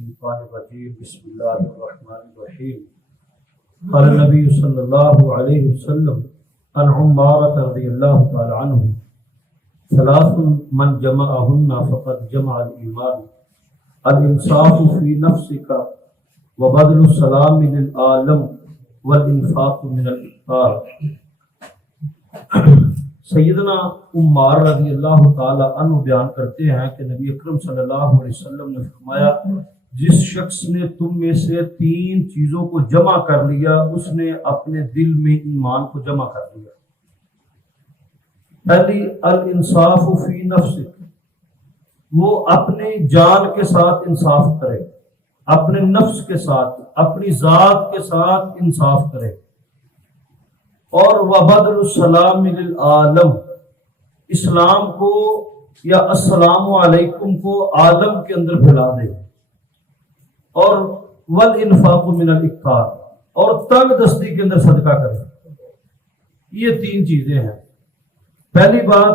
الشیطان الرجیم بسم اللہ الرحمن الرحیم قال النبی صلی اللہ علیہ وسلم عن عمارة رضی اللہ تعالی عنہ ثلاث من جمعهن فقد جمع الایمان الانصاف فی نفسک وبذل السلام للعالم والانفاق من الافطار۔ سیدنا عمار رضی اللہ تعالی عنہ بیان کرتے ہیں کہ نبی اکرم صلی اللہ علیہ وسلم نے فرمایا، جس شخص نے تم میں سے 3 چیزوں کو جمع کر لیا اس نے اپنے دل میں ایمان کو جمع کر لیا۔ پہلی الانصاف فی نفسک، وہ اپنے جان کے ساتھ انصاف کرے، اپنے نفس کے ساتھ، اپنی ذات کے ساتھ انصاف کرے۔ اور وبذل السلام للعالم، اسلام کو یا السلام علیکم کو عالم کے اندر پھیلا دے۔ اور والانفاق من الافطار، اور تنگ دستی کے اندر صدقہ کرے۔ یہ 3 چیزیں ہیں۔ پہلی بات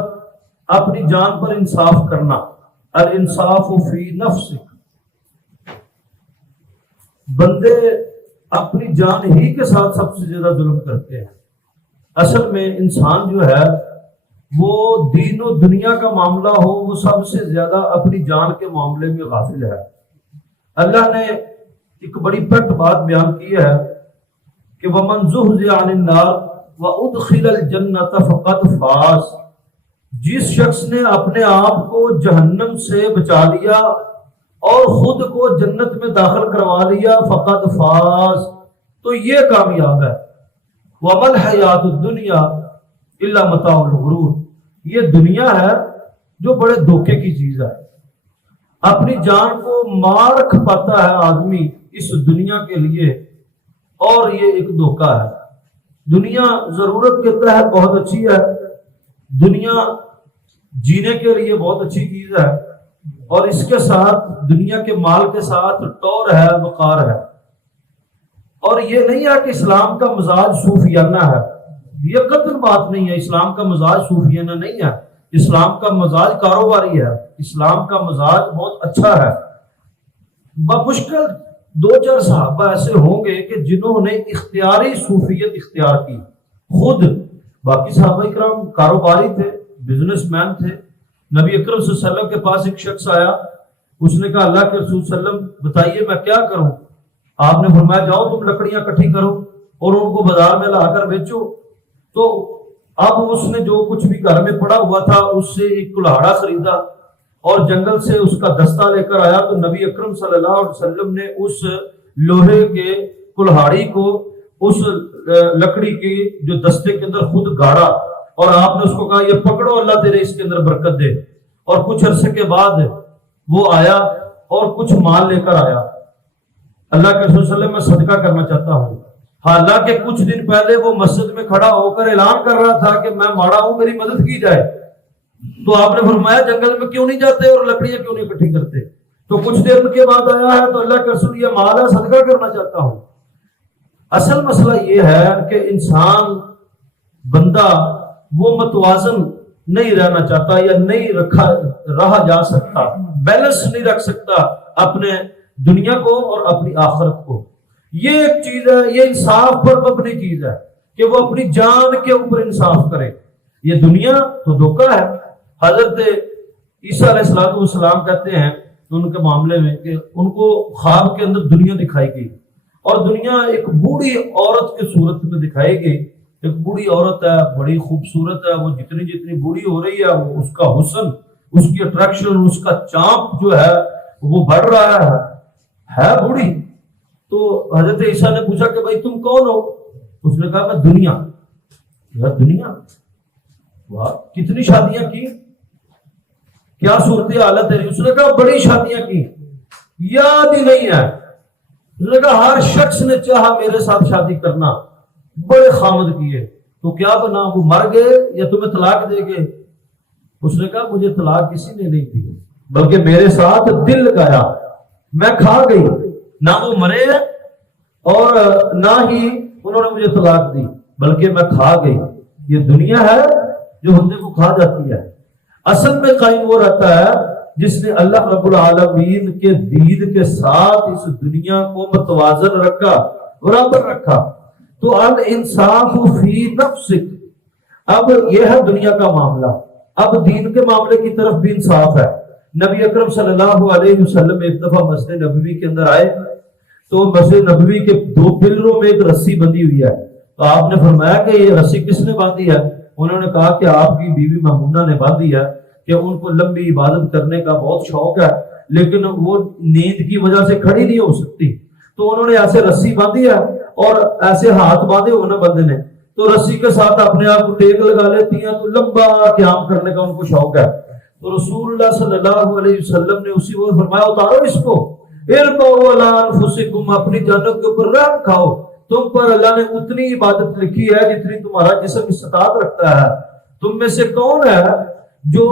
اپنی جان پر انصاف کرنا، الانصاف فی نفسک۔ بندے اپنی جان ہی کے ساتھ سب سے زیادہ ظلم کرتے ہیں۔ اصل میں انسان جو ہے وہ دین و دنیا کا معاملہ ہو، وہ سب سے زیادہ اپنی جان کے معاملے میں غافل ہے۔ اللہ نے ایک بڑی پٹ بات بیان کی ہے کہ وَمَنْ زُحْزِحَ عَنِ النَّارِ وَأُدْخِلَ الْجَنَّةَ فَقَدْ فَازَ، جس شخص نے اپنے آپ کو جہنم سے بچا لیا اور خود کو جنت میں داخل کروا لیا، فقد فاز، تو یہ کامیاب ہے۔ وَمَا الْحَيَاةُ الدُّنْيَا إِلَّا مَتَاعُ الْغُرُورِ، یہ دنیا ہے جو بڑے دھوکے کی چیز ہے۔ اپنی جان کو مار کھپاتا ہے آدمی اس دنیا کے لیے، اور یہ ایک دھوکہ ہے۔ دنیا ضرورت کے تحت بہت اچھی ہے، دنیا جینے کے لیے بہت اچھی چیز ہے، اور اس کے ساتھ دنیا کے مال کے ساتھ ٹور ہے، وقار ہے۔ اور یہ نہیں ہے کہ اسلام کا مزاج صوفیانہ ہے، یہ قطعاً بات نہیں ہے۔ اسلام کا مزاج صوفیانہ نہیں ہے، اسلام کا مزاج کاروباری ہے، اسلام کا مزاج بہت اچھا ہے۔ بمشکل 2-4 صحابہ ایسے ہوں گے کہ جنہوں نے اختیاری صوفیت اختیار کی خود، باقی صحابہ اکرام کاروباری تھے، بزنس مین تھے۔ نبی اکرم صلی اللہ علیہ وسلم کے پاس ایک شخص آیا، اس نے کہا اللہ کے رسول صلی اللہ علیہ وسلم بتائیے میں کیا کروں؟ آپ نے فرمایا جاؤ تم لکڑیاں اکٹھی کرو اور ان کو بازار میں لا کر بیچو۔ تو اب اس نے جو کچھ بھی گھر میں پڑا ہوا تھا اس سے ایک کلہاڑا خریدا اور جنگل سے اس کا دستہ لے کر آیا۔ تو نبی اکرم صلی اللہ علیہ وسلم نے اس لوہے کے کلہاڑی کو اس لکڑی کی جو دستے کے اندر خود گاڑا، اور آپ نے اس کو کہا یہ پکڑو، اللہ تیرے اس کے اندر برکت دے۔ اور کچھ عرصے کے بعد وہ آیا اور کچھ مال لے کر آیا، اللہ کے رسول صلی اللہ علیہ وسلم میں صدقہ کرنا چاہتا ہوں۔ حالانکہ کچھ دن پہلے وہ مسجد میں کھڑا ہو کر اعلان کر رہا تھا کہ میں ماڑا ہوں، میری مدد کی جائے۔ تو آپ نے فرمایا جنگل میں کیوں نہیں جاتے اور لکڑیاں کیوں نہیں اکٹھی کرتے؟ تو کچھ دیر کے بعد آیا ہے تو اللہ کے رسول یہ مال ہے، صدقہ کرنا چاہتا ہوں۔ اصل مسئلہ یہ ہے کہ انسان بندہ وہ متوازن نہیں رہنا چاہتا، یا نہیں رہا جا سکتا، بیلنس نہیں رکھ سکتا اپنے دنیا کو اور اپنی آخرت کو۔ یہ ایک چیز ہے، یہ انصاف پر مبنی چیز ہے کہ وہ اپنی جان کے اوپر انصاف کرے۔ یہ دنیا تو دھوکہ ہے۔ حضرت عیسیٰ علیہ السلام کہتے ہیں ان کے معاملے میں کہ ان کو خواب کے اندر دنیا دکھائی گئی، اور دنیا ایک بوڑھی عورت کی صورت میں دکھائی گئی۔ ایک بوڑھی عورت ہے، بڑی خوبصورت ہے، وہ جتنی بوڑھی ہو رہی ہے وہ اس کا حسن، اس کی اٹریکشن، اس کا چانپ جو ہے وہ بڑھ رہا ہے بوڑھی۔ تو حضرت عیسیٰ نے پوچھا کہ بھائی تم کون ہو؟ اس نے کہا میں دنیا۔ واہ، کتنی شادیاں کی، کیا صورت حالت ہے؟ اس نے کہا بڑی شادیاں کی، یاد ہی نہیں ہے۔ اس نے کہا ہر شخص نے چاہا میرے ساتھ شادی کرنا، بڑے خامد کیے، تو کیا بنا؟ وہ مر گئے یا تمہیں طلاق دے گئے؟ اس نے کہا مجھے طلاق کسی نے نہیں دی، بلکہ میرے ساتھ دل لگایا، میں کھا گئی، نہ وہ مرے اور نہ ہی انہوں نے مجھے طلاق دی، بلکہ میں کھا گئی۔ یہ دنیا ہے جو بندے کو کھا جاتی ہے۔ اصل میں قائم وہ رہتا ہے جس نے اللہ رب العالمین کے دین کے ساتھ اس دنیا کو متوازن رکھا، برابر رکھا. تو الانصاف فی نفسک، اب یہ ہے دنیا کا معاملہ. اب دین کے معاملے کی طرف بھی انصاف ہے. نبی اکرم صلی اللہ علیہ وسلم ایک دفعہ مسجد نبوی کے اندر آئے تو مسجد نبوی کے 2 پلروں میں ایک رسی بندھی ہوئی ہے. تو آپ نے فرمایا کہ یہ رسی کس نے باندھی ہے؟ انہوں نے کہا کہ آپ کی بیوی میمونہ نے باندھی ہے، کہ ان کو لمبی عبادت کرنے کا بہت شوق ہے لیکن وہ نیند کی وجہ سے کھڑی نہیں ہو سکتی، تو انہوں نے ایسے رسی باندھی ہے اور ایسے ہاتھ باندھے ہونے بندے نے، تو رسی کے ساتھ اپنے آپ کو ٹیک لگا لیتی ہیں، تو لمبا قیام کرنے کا ان کو شوق ہے. تو رسول اللہ صلی اللہ علیہ وسلم نے اسی وقت فرمایا اتارو اس کو، اربعوا علی انفسکم، اپنی جانوں کے اوپر رحم کھاؤ، تم پر اللہ نے اتنی عبادت لکھی ہے جتنی تمہارا جسم استطاعت رکھتا ہے. تم میں سے کون ہے جو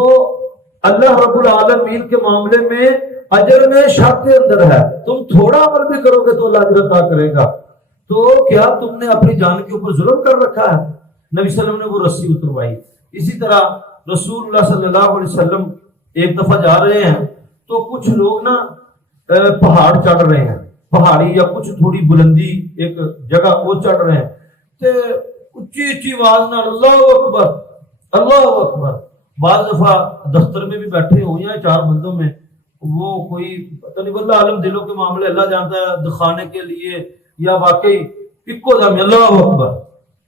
اللہ رب العالمین کے معاملے میں اجر میں شک کے اندر ہے؟ تم تھوڑا عمل بھی کرو گے تو اللہ اجر عطا کرے گا. تو کیا تم نے اپنی جان کے اوپر ظلم کر رکھا ہے؟ نبی صلی اللہ علیہ وسلم نے وہ رسی اتروائی. اسی طرح رسول اللہ صلی اللہ علیہ وسلم ایک دفعہ جا رہے ہیں تو کچھ لوگ نا پہاڑ چڑھ رہے ہیں، پہاڑی یا کچھ تھوڑی بلندی ایک جگہ وہ چڑھ رہے ہیں، تے اچھی اچھی آواز نال اللہ اکبر اللہ اکبر. بعض دفعہ دفتر میں بھی بیٹھے ہوئے ہیں 4 بندوں میں، وہ کوئی پتہ نہیں واللہ عالم دلوں کے معاملے اللہ جانتا ہے، دکھانے کے لیے یا واقعی اکو دم اللہ اکبر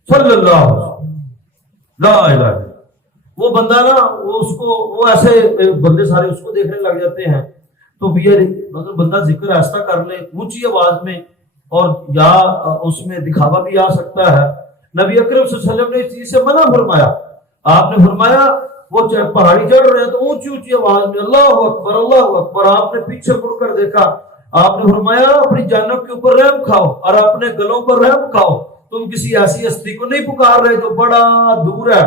صلی اللہ علیہ وسلم لا الہ الا اللہ. وہ بندہ نا وہ ایسے بندے سارے اس کو دیکھنے لگ جاتے ہیں. تو اگر بندہ ذکر ایسا کر لے اونچی آواز میں اور یا اس میں دکھاوا بھی آ سکتا ہے. نبی اکرم صلی اللہ علیہ وسلم نے اس چیز سے منع فرمایا. آپ نے فرمایا وہ پہاڑی چڑھ رہے ہیں تو اونچی اونچی آواز میں اللہ اکبر اللہ اکبر. آپ نے پیچھے مڑ کر دیکھا، آپ نے فرمایا اپنی جانوں کے اوپر رحم کھاؤ اور اپنے گلوں پر رحم کھاؤ. تم کسی ایسی ہستی کو نہیں پکار رہے جو بڑا دور ہے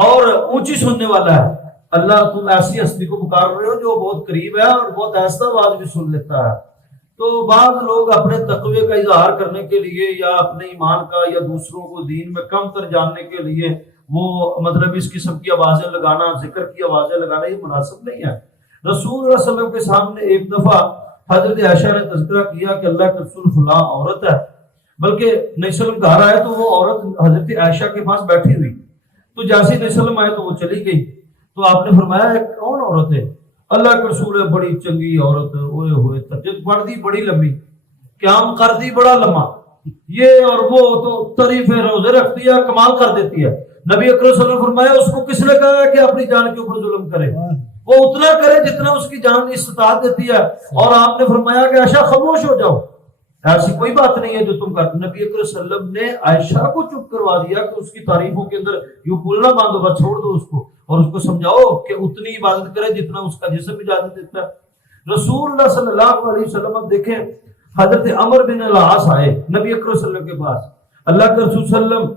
اور اونچی سننے والا ہے. اللہ تم ایسی ہستی کو پکار رہے ہو جو بہت قریب ہے اور بہت ایسا آواز بھی سن لیتا ہے. تو بعض لوگ اپنے تقوی کا اظہار کرنے کے لیے یا اپنے ایمان کا یا دوسروں کو دین میں کم تر جاننے کے لیے وہ مطلب اس قسم کی آوازیں لگانا، ذکر کی آوازیں لگانا یہ مناسب نہیں ہے. رسول اللہ صلی اللہ علیہ وسلم کے سامنے ایک دفعہ حضرت عائشہ نے تذکرہ کیا کہ اللہ کے رسول فلاں عورت ہے، بلکہ نبی صلی اللہ علیہ وسلم گھر آئے تو وہ عورت حضرت عائشہ کے پاس بیٹھی ہوئی. تو جیسے نبی صلی اللہ علیہ وسلم آئے تو وہ چلی گئی. تو آپ نے فرمایا کون عورت ہے؟ اللہ کے رسول ہے بڑی چنگی عورت، اوئے ہوئے تجد پڑھ دی بڑی لمبی، قیام کر دی بڑا لمبا، یہ اور وہ تو تعریف روزے رکھتی ہے، کمال کر دیتی ہے. نبی اکرم صلی اللہ علیہ وسلم نے فرمایا اس کو کس نے کہا ہے کہ اپنی جان کے اوپر ظلم کرے؟ وہ اتنا کرے جتنا اس کی جان استطاعت دیتی ہے. اور آپ نے فرمایا کہ عائشہ خاموش ہو جاؤ، ایسی کوئی بات نہیں ہے جو تم کرتے. نبی اکرم صلی اللہ علیہ وسلم نے عائشہ کو چپ کروا دیا کہ اس کی تعریفوں کے اندر یوں بولنا باندھو، بس چھوڑ دو اس کو اور اس کو سمجھاؤ کہ اتنی عبادت کرے جتنا اس کا جسم اجازت دیتا ہے. رسول اللہ صلی اللہ علیہ وسلم اب دیکھیں حضرت عمر بن العاص آئے نبی اکرم صلی اللہ علیہ وسلم کے پاس. اللہ کے رسول صلی اللہ علیہ وسلم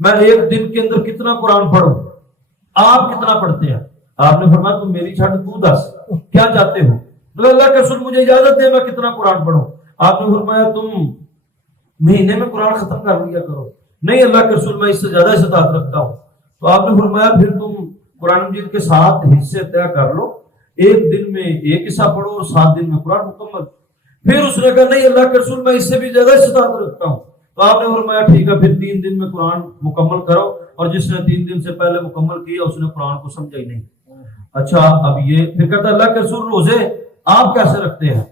میں ایک دن کے اندر کتنا قرآن پڑھوں؟ آپ کتنا پڑھتے ہیں؟ آپ نے فرمایا تم میری چھاڑ تو دس کیا چاہتے ہو؟ اللہ کے رسول مجھے اجازت دے میں کتنا قرآن پڑھوں. آپ نے فرمایا تم مہینے میں قرآن ختم کر لیا کرو. نہیں اللہ کے رسول میں اس سے زیادہ استطاعت رکھتا ہوں. تو آپ نے فرمایا پھر تم قرآن مجید کے 7 حصے طے کر لو، ایک دن میں ایک حصہ پڑھو اور 7 دن میں قرآن مکمل. پھر اس نے کہا نہیں اللہ کے رسول میں اس سے بھی زیادہ استطاعت رکھتا ہوں. تو آپ نے فرمایا ٹھیک ہے پھر 3 دن میں قرآن مکمل کرو. اور جس نے 3 دن سے پہلے مکمل کیا اس نے قرآن کو سمجھا ہی نہیں. اچھا اب یہ پھر کہتا اللہ کے رسول روزے آپ کیسے رکھتے ہیں؟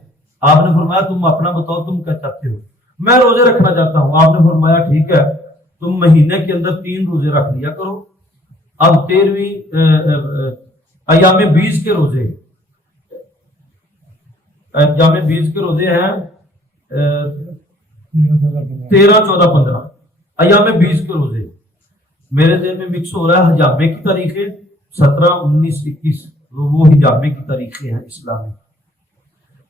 آپ نے فرمایا تم اپنا بتاؤ تم کیا چاہتے ہو؟ میں روزے رکھنا چاہتا ہوں. آپ نے فرمایا ٹھیک ہے تم مہینے کے اندر 3 روزے رکھ لیا کرو. اب 13ویں ایام 20 کے روزے، ایام 20 کے روزے ہیں 13 14 15 ایام 20 کے روزے. میرے ذہن میں مکس ہو رہا ہے حجامے کی تاریخیں 17 19 21 وہ حجامے کی تاریخیں ہیں اسلامی.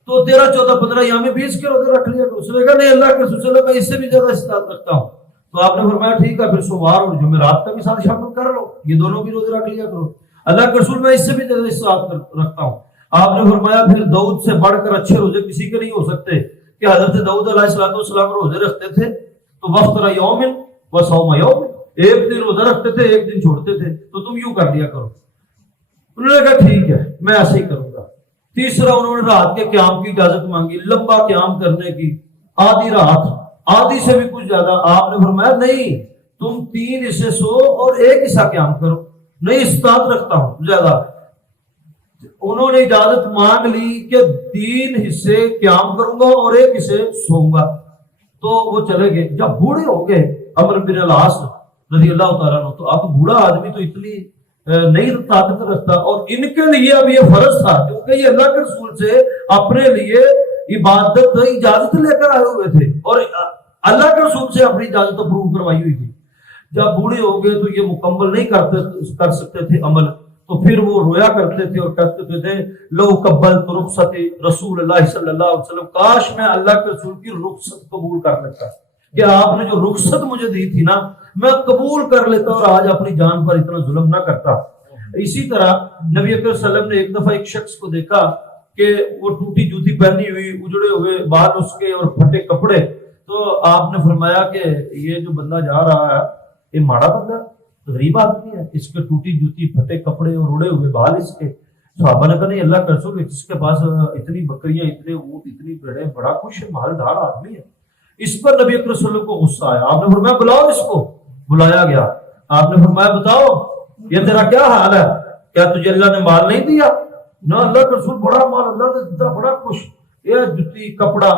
تو 13 14 15 ایام 20 کے روزے رکھ لیا کرو. اس نے کہا نہیں اللہ کے رسول میں اس سے بھی زیادہ استطاعت رکھتا ہوں. تو آپ نے فرمایا ٹھیک ہے پھر سوموار اور جمعرات کا بھی ساتھ شامل کر لو، یہ دونوں بھی روزے رکھ لیا کرو. اللہ کے رسول میں اس سے بھی زیادہ استطاعت رکھتا ہوں. آپ نے فرمایا پھر داؤد سے بڑھ کر اچھے روزے کسی کے نہیں ہو سکتے کہ حضرت داؤد علیہ السلام روزے رکھتے تھے تو وقت یوم و صوم یوم، ایک دن روزہ رکھتے تھے ایک دن چھوڑتے تھے. تو تم یوں کر لیا کرو. انہوں نے کہا ٹھیک ہے میں ایسے ہی کروں گا۔ تیسرا انہوں نے رات کے قیام کی اجازت مانگی، لمبا قیام کرنے کی، آدھی رات، آدھی سے بھی کچھ زیادہ۔ آپ نے فرمایا نہیں، تم 3 حصے سو اور 1 حصہ قیام کرو، نہیں استطاعت رکھتا ہوں زیادہ۔ انہوں نے اجازت مانگ لی کہ 3 حصے قیام کروں گا اور 1 حصے سوؤں گا، تو وہ چلے گئے۔ جب بوڑھے ہو گئے عمرو بن العاص رضی اللہ تعالیٰ عنہ، تو اب بوڑھا آدمی تو اتنی نہیں طاقت رکھتا، اور ان کے لیے اب یہ فرض تھا کیونکہ یہ اللہ کے رسول سے اپنے لیے عبادت اجازت لے کر آئے ہوئے تھے اور اللہ کے رسول سے اپنی اجازت اپروو کروائی ہوئی تھی۔ جب بوڑھے ہو گئے تو یہ مکمل نہیں کر سکتے تھے عمل، تو پھر وہ رویا کرتے تھے اور کہتے تھے لو قبلت رخصت رسول اللہ صلی اللہ علیہ وسلم، کاش میں اللہ کے رسول کی رخصت قبول کر لیتا کہ آپ نے جو رخصت مجھے دی تھی نا میں قبول کر لیتا اور آج اپنی جان پر اتنا ظلم نہ کرتا۔ اسی طرح نبی اکرم صلی اللہ علیہ وسلم نے ایک دفعہ ایک شخص کو دیکھا کہ وہ ٹوٹی جوتی پہنی ہوئی، اجڑے ہوئے بال اس کے اور پھٹے کپڑے، تو آپ نے فرمایا کہ یہ جو بندہ جا رہا ہے یہ ماڑا بندہ غریب آدمی ہے، اس کے ٹوٹی جوتی پھٹے کپڑے اور اڑے ہوئے بال اس کے۔ صحابہ نے کہا نہیں اللہ کا رسول، اس کے پاس اتنی بکریاں، اتنے اونٹ، اتنی بھیڑیں، بڑا خوش ہے، مالدار آدمی ہے۔ اس پر نبی اکرم صلی اللہ علیہ وسلم کو غصہ آیا، آپ نے فرمایا بلاؤ اس کو۔ بلایا گیا، آپ نے فرمایا بتاؤ یہ تیرا کیا حال ہے، کیا تجھے اللہ نے مال نہیں دیا؟ نہ، اللہ کا رسول بڑا مال اللہ نے دیتا، بڑا خوش، یہ جوتی کپڑا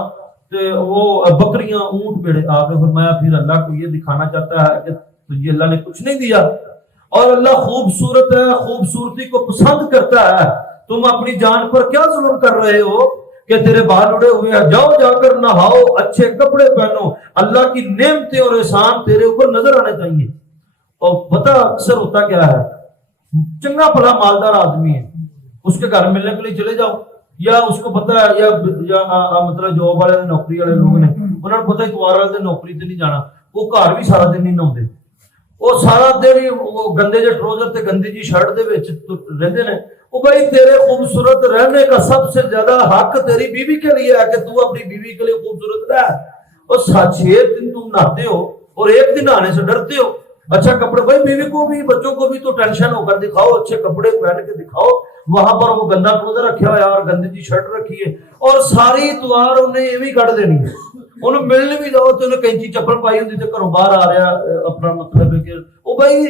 وہ بکریاں اونٹ بھیڑے۔ آپ نے فرمایا پھر اللہ کو یہ دکھانا چاہتا ہے کہ تجھے اللہ نے کچھ نہیں دیا، اور اللہ خوبصورت ہے، خوبصورتی کو پسند کرتا ہے، تم اپنی جان پر کیا ظلم کر رہے ہو کہ تیرے بال اڑے ہوئے ہیں، جاؤ جا کر نہاؤ، اچھے کپڑے پہنو، اللہ کی نعمتیں اور احسان تیرے اوپر نظر آنے چاہیے۔ اور پتہ اکثر ہوتا کیا ہے، چنگا بھلا مالدار آدمی ہے، اس کے گھر ملنے کے لیے چلے جاؤ، یا اس کو پتا ہے یا مطلب جاب والے نوکری والے لوگ نے انہوں نے پتا اتوار والے دن نوکری تے نہیں جانا، وہ گھر بھی سارا دن نہیں نہاؤندے، وہ سارا دن وہ گندے جے ٹروزر تے گندی جی شرٹ دے وچ رہندے نے۔ وہ بھائی تیرے خوبصورت رہنے کا سب سے زیادہ حق تیری بیوی کے لیے ہے کہ تو اپنی بیوی کے لیے خوبصورت رہ، اور 6 دن تم نہاتے ہو اور 1 دن نہانے سے ڈرتے ہو۔ اچھا کپڑے، بھائی بیوی کو بھی بچوں کو بھی تو ٹینشن ہو کر دکھاؤ، اچھے کپڑے پہن کے دکھاؤ، وہاں پر وہ گندا ٹروزر رکھا ہوا ہے اور گندی جی شرٹ رکھی ہے، اور ساری اتوار انہیں یہ بھی کٹ دینی ہے۔ انہوں ملنے بھی جاؤ تو انہیں کینچی چپل پائی ہوتی تھے، گھروں باہر آ رہا اپنا مطلب ہے کہ وہ بھائی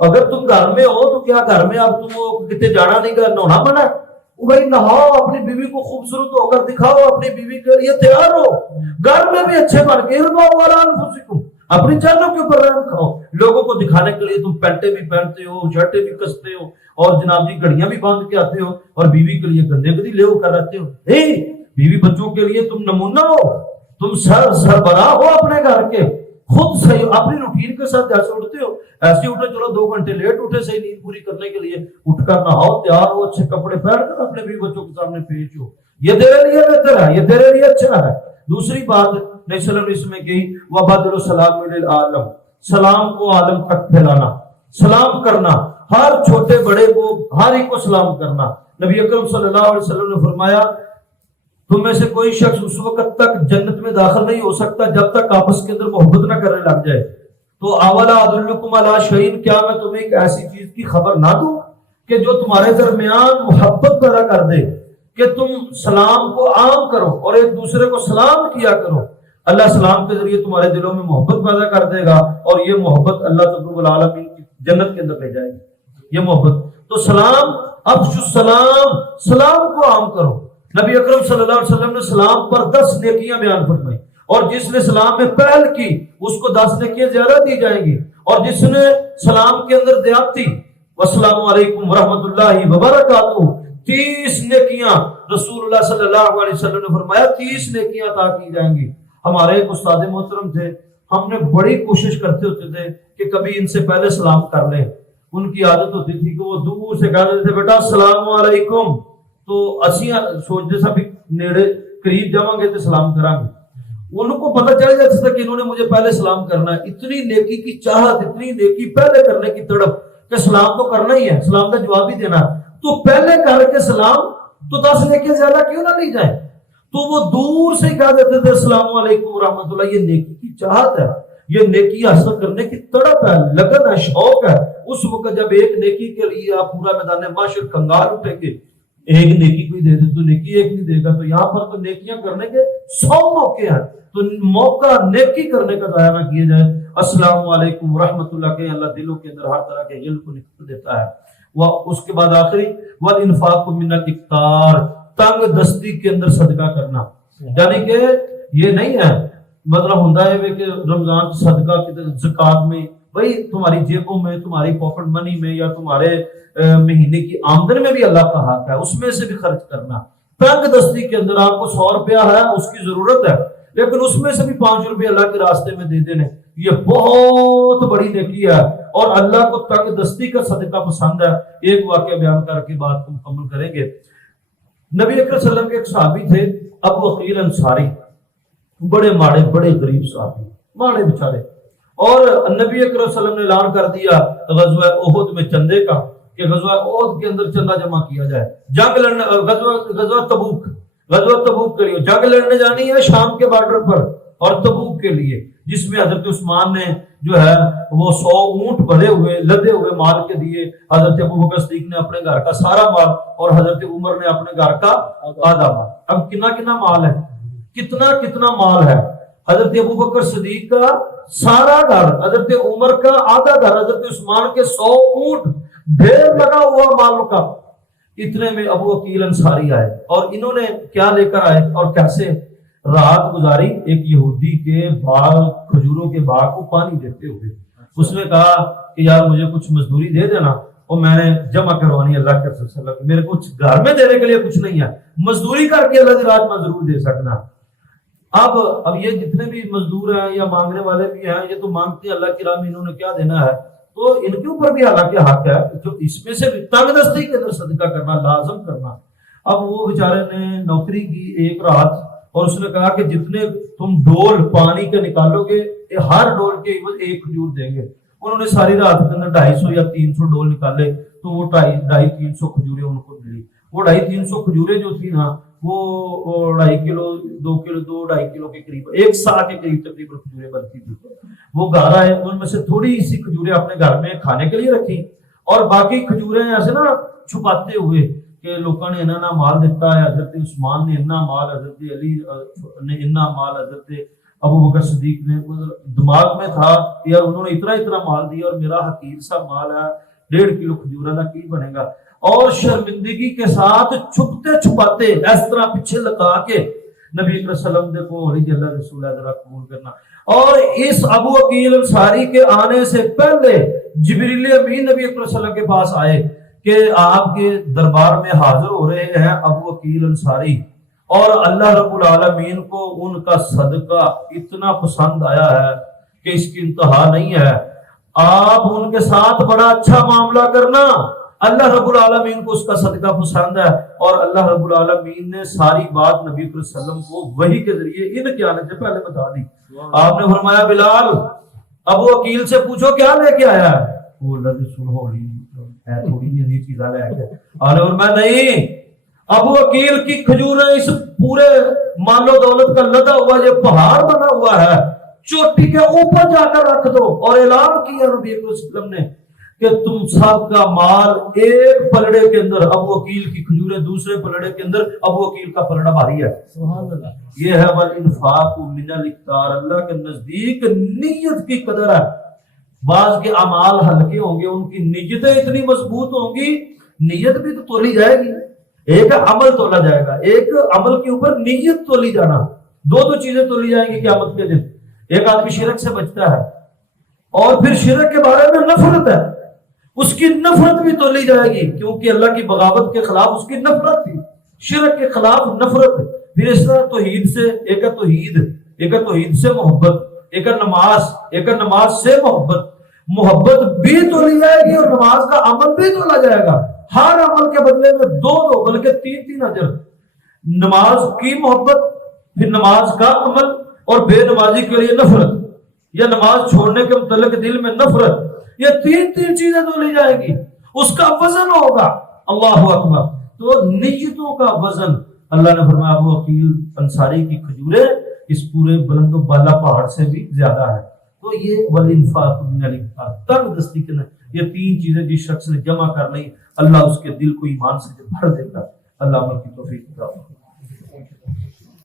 اگر تم گھر میں ہو تو کیا گھر میں اب تم کتنے جانا نہیں گا، نہانا منع ہے؟ وہ بھائی نہاؤ، اپنی بیوی کو خوبصورت ہو کر دکھاؤ، اپنی بیوی کے لیے تیار ہو، گھر میں بھی اچھے بن کے اپنی چینوں کے اوپر رحم کھاؤ۔ لوگوں کو دکھانے کے لیے تم پینٹیں بھی پہنتے ہو، شرٹیں بھی کستے ہو، اور جناب جی گھڑیاں بھی باندھ کے آتے ہو، اور بیوی کے لیے گندے گدی لے ہو کر رہتے ہو۔ نہیں، بیوی بچوں کے لیے تم نمونہ ہو، تم سربراہ ہو اپنے گھر کے، خود صحیح اپنی روٹین کے ساتھ جیسے اٹھتے ہو ایسے اٹھے، چلو 2 گھنٹے لیٹ اٹھے صحیح نیند پوری کرنے کے لیے، اٹھ کر نہاؤ، تیار ہو، اچھے کپڑے پہن کر اپنے بیوی بچوں کے سامنے پیش ہو، یہ تیرے لیے بہتر ہے، یہ تیرے لیے اچھا ہے۔ دوسری بات نبی صلی اللہ علیہ وسلم نے کہی وَبَدْلُ السَّلَامِ لِلْعَالَمِ، سلام کو عالم تک پھیلانا، سلام کرنا، ہر چھوٹے بڑے کو ہر ایک کو سلام کرنا۔ نبی اکرم صلی اللہ علیہ وسلم نے فرمایا تم میں سے کوئی شخص اس وقت تک جنت میں داخل نہیں ہو سکتا جب تک آپس کے اندر محبت نہ کرنے لگ جائے۔ تو اولا ادلکم علی شیء، کیا میں تمہیں ایک ایسی چیز کی خبر نہ دوں کہ جو تمہارے درمیان محبت پیدا کر دے، کہ تم سلام کو عام کرو اور ایک دوسرے کو سلام کیا کرو، اللہ سلام کے ذریعے تمہارے دلوں میں محبت پیدا کر دے گا، اور یہ محبت اللہ رب العالمین کی جنت کے اندر لے جائے گی۔ یہ محبت تو سلام، افشوا السلام، سلام کو عام کرو۔ نبی اکرم صلی اللہ علیہ وسلم نے سلام پر 10 نیکیاں بیان فرمائی، اور جس نے سلام میں پہل کی اس کو 10 نیکیاں زیادہ دی جائیں گی، اور جس نے سلام کے اندر دیاتی والسلام علیکم ورحمۃ اللہ وبرکاتہ 30 نیکیاں رسول اللہ صلی اللہ علیہ وسلم نے فرمایا 30 نیکیاں عطا کی جائیں گی۔ ہمارے ایک استاد محترم تھے، ہم نے بڑی کوشش کرتے ہوتے تھے کہ کبھی ان سے پہلے سلام کر لیں۔ ان کی عادت ہوتی تھی کہ وہ دور سے کہتے تھے بیٹا السلام علیکم، تو اسی سوچتے سا بھی نیڑے قریب جاؤں گے تو سلام کریں گے، ان کو پتہ چل جاتا تھا کہ انہوں نے مجھے پہلے سلام کرنا ہے۔ اتنی نیکی کی چاہت، اتنی نیکی پہلے کرنے کی تڑپ کہ سلام تو کرنا ہی ہے، سلام کا جواب ہی دینا ہے، تو پہلے کر کے سلام تو 10 نیکی زیادہ کیوں نہ لی جائے؟ تو وہ دور سے کہہ دیتے تھے السلام علیکم ورحمۃ اللہ، یہ نیکی کی چاہت ہے۔ یہ نیکی حاصل کرنے کی تڑپ ہے، لگن ہے، شوق ہے، اس وقت جب ایک نیکی کے لیے آپ پورا میدان معاشر کنگال اٹھیں گے، ایک نیکی کوئی دے دے تو نیکی ایک نہیں دے گا، تو یہاں پر تو نیکیاں کرنے کے 100 موقع ہیں، تو موقع نیکی کرنے کا ضائع نہ کیے جائے۔ السلام علیکم ورحمۃ اللہ کہ اللہ دلوں کے اندر ہر طرح کے علم کو نکل دیتا ہے۔ وہ اس کے بعد آخری والانفاق من الاکثار، تنگ دستی کے اندر صدقہ کرنا، یعنی کہ یہ نہیں ہے مطلب ہوتا ہے کہ رمضان صدقہ زکات میں بھائی تمہاری جیبوں میں، تمہاری پاکٹ منی میں، یا تمہارے مہینے کی آمدن میں بھی اللہ کا حق ہے، اس میں سے بھی خرچ کرنا۔ تنگ دستی کے اندر آپ کو 100 روپیہ ہے، اس کی ضرورت ہے، لیکن اس میں سے بھی 5 روپے اللہ کے راستے میں دے دینے، یہ بہت بڑی نیکی ہے، اور اللہ کو تنگ دستی کا صدقہ پسند ہے۔ ایک واقعہ بیان کر کے بات کو مکمل کریں گے۔ نبی اکرم صلی اللہ علیہ وسلم کے ایک صحابی تھے ابو عقیل انصاری، بڑے ماڑے، بڑے غریب صحابی، ماڑے بچارے، اور نبی اکرم صلی اللہ علیہ وسلم نے اعلان کر دیا غزوہ احد میں چندے کا، کہ غزوہ احد کے اندر چندہ جمع کیا جائے، جنگ لڑنے، غزوہ تبوک کے لیے جنگ لڑنے جانی ہے شام کے بارڈر پر، اور تبوک کے لیے جس میں حضرت عثمان نے جو ہے وہ 100 اونٹ بھرے ہوئے لدے ہوئے مال کے دیے، حضرت ابوبکر صدیق نے اپنے گھر کا سارا مال، اور حضرت عمر نے اپنے گھر کا آدھا مال۔ اب کتنا مال ہے، کتنا مال ہے؟ حضرت ابوبکر صدیق کا سارا گھر، حضرت عمر کا آدھا گھر، حضرت عثمان کے 100 اونٹ، ڈھیر لگا ہوا مال کا۔ اتنے میں ابو عقیل انصاری آئے، اور انہوں نے کیا لے کر آئے اور کیسے؟ رات گزاری ایک یہودی کے باغ، کھجوروں کے باغ کو پانی دیتے ہوئے۔ اس نے کہا کہ یار مجھے کچھ مزدوری دے دینا، اور میں نے جمع کروانی اللہ کے رسول صلی اللہ علیہ وسلم، میرے کچھ گھر میں دینے کے لیے کچھ نہیں ہے، مزدوری کر کے اللہ کی راہ میں ضرور دے سکنا۔ اب یہ جتنے بھی مزدور ہیں یا مانگنے والے بھی ہیں، یہ تو مانگتے ہیں اللہ کی راہ میں، انہوں نے کیا دینا ہے، تو ان کے اوپر بھی حالانکہ حق ہے، جو اس میں سے تنگ دستی کے اندر صدقہ کرنا لازم کرنا۔ اب وہ بیچارے نے نوکری کی ایک رات، اور اس نے کہا کہ جتنے تم ڈول پانی کے نکالو گے، ہر ڈول کے عوض ایک کھجور دیں گے۔ انہوں نے ساری رات کے اندر 250 یا 300 ڈول نکالے، تو وہ 250-300 کھجوریں ان کو ملی۔ وہ 250-300 کھجوریں جو تھی نا، وہ 2.5 کلو 2.5 کلو کے قریب، 1 سا کے قریب تقریباً کھجوریں بنتی تھی۔ وہ گھر آئے، ان میں سے تھوڑی سی کھجوریں اپنے گھر میں کھانے کے لیے رکھی، اور باقی کھجوریں ایسے نا چھپاتے ہوئے کہ لوگوں نے انہاں مال دیتا ہے، حضرت عثمان نے انہاں مال، حضرت علی نے انہاں مال، حضرت ابوبکر صدیق نے، دماغ میں تھا کہ یار انہوں نے اتنا مال دیا اور میرا حقیر سا مال ہے، 1.5 کلو کھجورہ کا کی بنے گا۔ اور شرمندگی کے ساتھ چھپتے چھپاتے اس طرح پیچھے لگا کے نبی صلی اللہ علیہ وسلم دیکھو علی اللہ رسول ذرا قبول کرنا۔ اور اس ابو عقیل انصاری کے آنے سے پہلے جبریل امین نبی صلی اللہ علیہ وسلم کے پاس آئے کہ آپ کے دربار میں حاضر ہو رہے ہیں ابو عقیل انصاری، اور اللہ رب العالمین کو ان کا صدقہ اتنا پسند آیا ہے کہ اس کی انتہا نہیں ہے، آپ ان کے ساتھ بڑا اچھا معاملہ کرنا، اللہ رب العالمین کو اس کا صدقہ پسند ہے۔ اور اللہ رب العالمین نے ساری بات نبی صلی اللہ علیہ وسلم کو وحی کے ذریعے ان کے آنے سے پہلے بتا دی۔ آپ نے فرمایا بلال ابو عقیل سے پوچھو کیا لے کے آیا ہے، وہ اللہ رسول ہے تھوڑی نہیں چیزیں لے کے آنے، اور میں نہیں، ابو عقیل کی کھجوریں اس پورے مال و دولت کا لدا ہوا یہ پہاڑ بنا ہوا ہے، چوٹی کے اوپر جا کر رکھ دو۔ اور اعلان کیا نبی صلی اللہ علیہ وسلم نے کہ تم سب کا مال ایک پلڑے کے اندر، ابو عقیل کی کھجوریں دوسرے پلڑے کے اندر، ابو عقیل کا پلڑا بھاری ہے۔ سبحان اللہ، یہ ہے والانفاق من الاکثار، اللہ کے نزدیک نیت کی قدر ہے۔ بعض کے اعمال ہلکے ہوں گے، ان کی نیتیں اتنی مضبوط ہوں گی، نیت بھی تو تولی جائے گی، ایک عمل تولا جائے گا، ایک عمل کے اوپر نیت تولی جانا، دو چیزیں تولی جائیں گی قیامت کے دن۔ ایک آدمی شرک سے بچتا ہے، اور پھر شرک کے بارے میں نفرت ہے، اس کی نفرت بھی تولی جائے گی، کیونکہ اللہ کی بغاوت کے خلاف اس کی نفرت تھی، شرک کے خلاف نفرت۔ پھر اس طرح توحید سے، ایک ہے توحید سے محبت، ایک ہے نماز سے محبت بھی تولی جائے گی، اور نماز کا عمل بھی تولا جائے گا۔ ہر عمل کے بدلے میں دو بلکہ تین اجر، نماز کی محبت، پھر نماز کا عمل، اور بے نمازی کے لیے نفرت، یا نماز چھوڑنے کے متعلق دل میں نفرت، یہ تین چیزیں تولی جائے گی، اس کا وزن ہوگا۔ اللہ اکبر۔ تو نیتوں کا وزن، اللہ نے فرمایا ابو عقیل انصاری کی کھجوریں اس پورے بلند و بالا پہاڑ سے بھی زیادہ ہے۔ تو یہ والانفاق من الانفاق، تنگ دستی کے یہ تین چیزیں جس شخص نے جمع کر لی، اللہ اس کے دل کو ایمان سے جو بھر دے گا۔ اللہ عمل کی توفیق عطا فرمائے۔